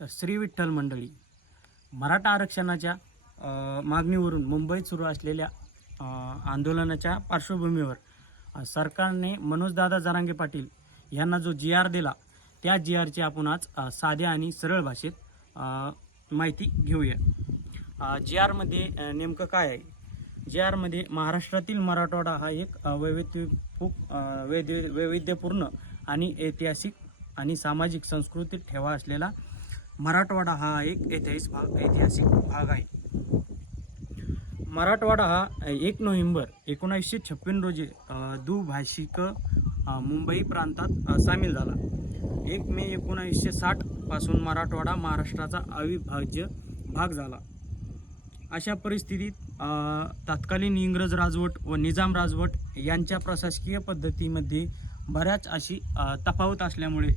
तर श्री विठ्ठल मंडळी मराठा आरक्षणाच्या मागणीवरून मुंबईत सुरू असलेल्या आंदोलनाच्या पार्श्वभूमीवर सरकारने मनोजदादा जरांगे पाटील यांना जो जी आर दिला त्या जी आरची आपण आज साध्या आणि सरळ भाषेत माहिती घेऊया. जी आरमध्ये नेमकं काय आहे? जी आरमध्ये महाराष्ट्रातील मराठवाडा हा एक वैविध्य वैविध्यपूक वैद्य वैविध्यपूर्ण आणि ऐतिहासिक आणि सामाजिक संस्कृतीत ठेवा असलेला मराठवाडा हा एक ऐतिहासिक भाग ऐतिहासिक भाग आहे. मराठवाडा हा एक नोव्हेंबर एकोणीसशे छप्पन रोजी दुभाषिक मुंबई प्रांतात सामील झाला. एक मे एकोणीसशे साठपासून मराठवाडा महाराष्ट्राचा अविभाज्य भाग झाला. अशा परिस्थितीत तत्कालीन इंग्रज राजवट व निजाम राजवट यांच्या प्रशासकीय पद्धतीमध्ये बऱ्याच अशी तफावत असल्यामुळे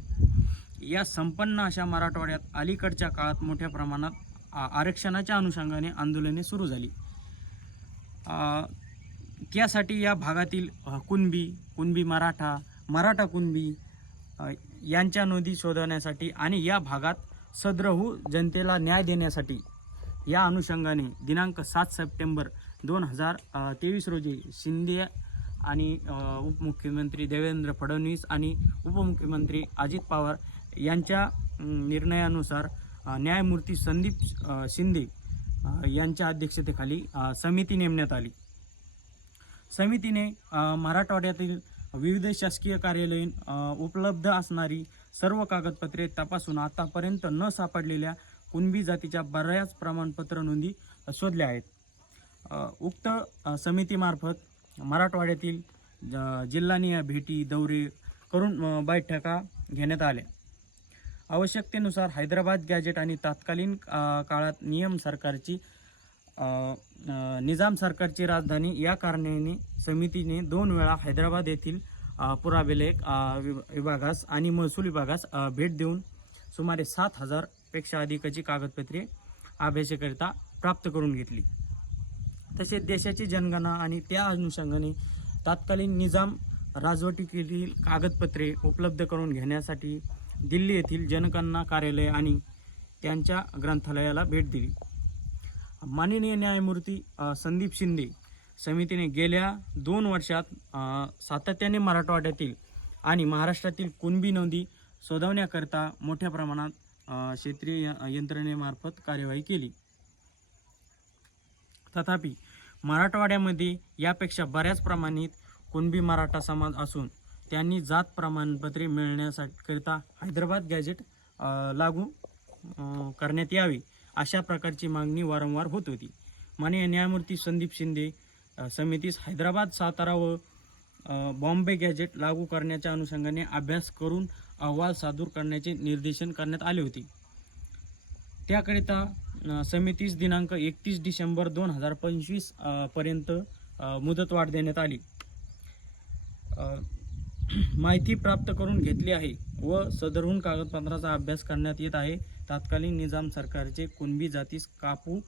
या संपन्न अशा मराठवाड्यात अलीकडच्या काळात मोठ्या प्रमाणात आरक्षणाच्या अनुषंगाने आंदोलने सुरू झाली. त्यासाठी या भागातील कुणबी कुणबी मराठा मराठा कुणबी यांच्या नोंदी शोधवण्यासाठी आणि या भागात सद्रहू जनतेला न्याय देण्यासाठी या अनुषंगाने दिनांक सात सप्टेंबर दोन हजार तेवीस रोजी शिंदे आणि उपमुख्यमंत्री देवेंद्र फडणवीस आणि उपमुख्यमंत्री अजित पवार यांच्या निर्णयानुसार न्यायमूर्ती संदीप शिंदे यांच्या अध्यक्षतेखाली समिती नेमण्यात आली. समितीने मराठवाड्यातील विविध शासकीय कार्यालयीन उपलब्ध असणारी सर्व कागदपत्रे तपासून आतापर्यंत न सापडलेल्या कुणबी जातीच्या बऱ्याच प्रमाणपत्र नोंदी शोधल्या आहेत. उक्त समितीमार्फत मराठवाड्यातील ज- जिल्हानिय भेटी दौरे करून बैठका घेण्यात आल्या. आवश्यकतेनुसार हैदराबाद गॅजेट आणि तत्कालीन काळात नियम सरकारची निजाम सरकारची राजधानी या कारणाने समितीने दोन वेळा हैदराबाद येथील पुराभिलेख विभागास आणि महसूल विभागास भेट देऊन सुमारे सात हजारपेक्षा अधिकची कागदपत्रे अभ्यासाकरिता प्राप्त करून घेतली. तसेच देशाची जनगणना आणि त्या अनुषंगाने तात्कालीन निजाम राजवटीतील कागदपत्रे उपलब्ध करून घेण्यासाठी दिल्ली येथील जनगणना कार्यालय आणि त्यांच्या ग्रंथालयाला भेट दिली. माननीय न्यायमूर्ती संदीप शिंदे समितीने गेल्या दोन वर्षात सातत्याने मराठवाड्यातील आणि महाराष्ट्रातील कुणबी नोंदी शोधवण्याकरता मोठ्या प्रमाणात क्षेत्रीय यंत्रणेमार्फत कार्यवाही केली. तथापि मराठवाड्यामध्ये यापेक्षा बऱ्याच प्रमाणात कुणबी मराठा समाज असून त्यांनी जात प्रमाणपत्रे मिळण्यासाठीकरिता हैदराबाद गॅजेट लागू करण्यात यावे अशा प्रकारची मागणी वारंवार होत होती. माननीय न्यायमूर्ती संदीप शिंदे समितीस हैदराबाद सातारा व बॉम्बे गॅजेट लागू करण्याच्या अनुषंगाने अभ्यास करून अहवाल सादर करण्याचे निर्देशन करण्यात आले होते. त्याकरिता समितीस दिनांक एकतीस डिसेंबर दोन हजार पंचवीसपर्यंत मुदतवाढ देण्यात आली. माहिती प्राप्त करून घेतली आहे व सदरहून कागदपत्राचा अभ्यास करण्यात येत आहे. तत्कालीन निजाम सरकारचे कुणबी जातीस कापू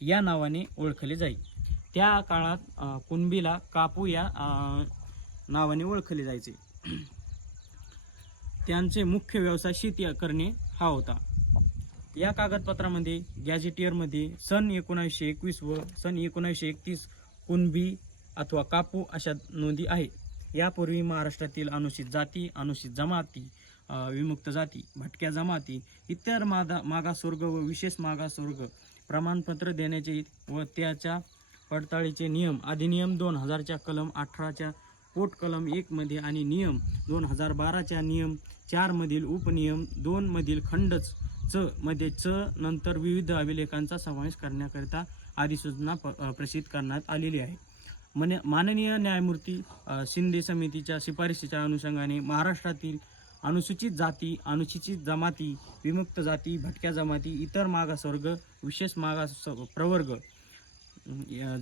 या नावाने ओळखले जाई त्या काळात कुणबीला कापू या नावाने ओळखले जायचे. त्यांचे मुख्य व्यवसाय शेती करणे हा होता. या कागदपत्रामध्ये गॅजेटियरमध्ये सन एकोणीसशे एकवीस व सन एकोणीसशे एकतीस कुणबी अथवा कापू अशा नोंदी आहेत. यापूर्वी महाराष्ट्रातील अनुसूचित जाती अनुसूचित जमाती विमुक्त जाती भटक्या जमाती इतर मादा मागासवर्ग व विशेष मागासवर्ग प्रमाणपत्र देण्याचे व त्याच्या पडताळीचे नियम अधिनियम दोन हजारच्या कलम अठराच्या पोट कलम एकमध्ये आणि नियम दोन हजार बाराच्या नियम चारमधील उपनियम दोनमधील खंडच च मध्ये च नंतर विविध अभिलेखांचा समावेश करण्याकरिता अधिसूचना प प्रसिद्ध करण्यात आलेली आहे. मन माननीय न्यायमूर्ती शिंदे समितीच्या शिफारशीच्या अनुषंगाने महाराष्ट्रातील अनुसूचित जाती अनुसूचित जमाती विमुक्त जाती भटक्या जमाती इतर मागासवर्ग विशेष मागास प्रवर्ग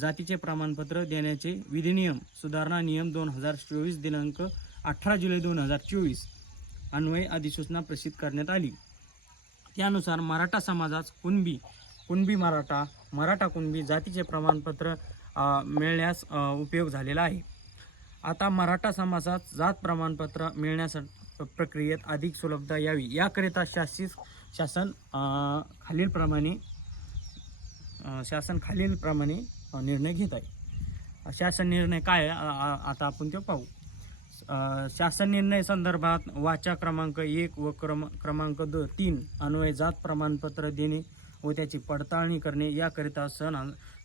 जातीचे प्रमाणपत्र देण्याचे विधिनियम सुधारणा नियम दोन हजार चोवीस दिनांक अठरा जुलै दोन हजार चोवीस अन्वय अधिसूचना प्रसिद्ध करण्यात आली. त्यानुसार मराठा समाजात कुणबी कुणबी मराठा मराठा कुणबी जातीचे प्रमाणपत्र मिळण्यास उपयोग झालेला आहे. आता मराठा समाजात जात प्रमाणपत्र मिळण्यास प्रक्रियेत अधिक सुलभता यावी. याकरिता शासकीय शासन खालीलप्रमाणे शासन खालीलप्रमाणे निर्णय घेत आहे. शासन निर्णय काय आहे? आता आपण ते पाहू. शासन निर्णय संदर्भात वाचा क्रमांक एक व क्रम क्रमांक द तीन अन्वय जात प्रमाणपत्र देणे व त्याची पडताळणी करणे. याकरिता सन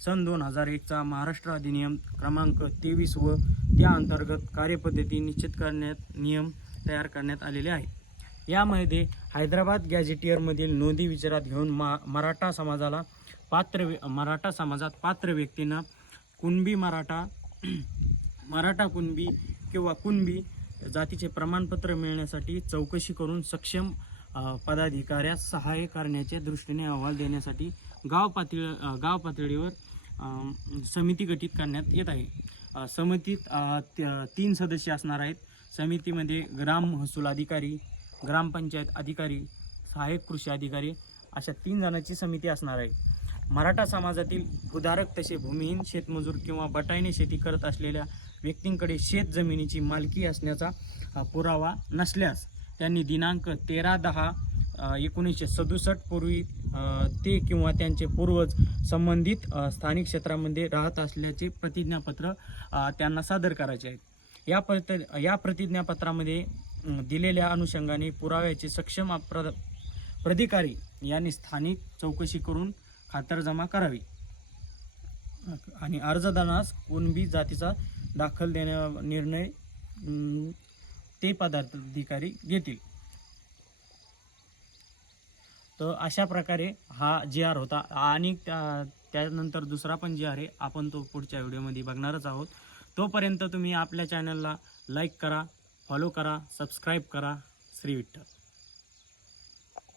सन दोन हजार एकचा महाराष्ट्र अधिनियम क्रमांक तेवीस व त्या अंतर्गत कार्यपद्धती निश्चित करण्यात नियम तयार करण्यात आलेले आहे. यामध्ये हैदराबाद गॅझेटियरमधील नोंदी विचारात घेऊन मा मराठा समाजाला पात्र व्य- मराठा समाजात पात्र व्यक्तींना कुणबी मराठा मराठा कुणबी किंवा कुणबी जातीचे प्रमाणपत्र मिळण्यासाठी चौकशी करून सक्षम पदाधिकाऱ्यास सहाय्य करण्याच्या दृष्टीने अहवाल देण्यासाठी गाव पातळी गाव पातळीवर समिती गठीत करण्यात येत आहे. समितीत त- तीन सदस्य असणार आहेत. समितीमध्ये ग्राम महसूल अधिकारी ग्रामपंचायत अधिकारी सहाय्यक कृषी अधिकारी अशा तीन जणांची समिती असणार आहे. मराठा समाजातील उदारक तसे भूमिहीन शेतमजूर किंवा बटाईने शेती करत असलेल्या व्यक्तींकडे शेत जमिनीची मालकी असण्याचा पुरावा नसल्यास त्यांनी दिनांक तेरा दहा एकोणीसशे सदुसष्ट पूर्वी ते किंवा त्यांचे पूर्वज संबंधित स्थानिक क्षेत्रामध्ये राहत असल्याचे प्रतिज्ञापत्र त्यांना सादर करायचे आहेत. या प्रत या प्रतिज्ञापत्रामध्ये दिलेल्या अनुषंगाने पुराव्याचे सक्षम प्र प्राधिकारी यांनी स्थानिक चौकशी करून खातरजमा करावी. आणि अर्जदारास कुणबी जातीचा दाखल देण्या निर्णय ते पदाधिकारी घेतील. तर अशा प्रकारे हा जी आर होता. आणि त्या त्यानंतर दुसरा पण जी आर आहे आपण तो पुढच्या व्हिडिओमध्ये बघणारच आहोत. तोपर्यंत तुम्ही आपल्या चॅनलला लाईक करा फॉलो करा सबस्क्राईब करा. श्री विठ्ठल.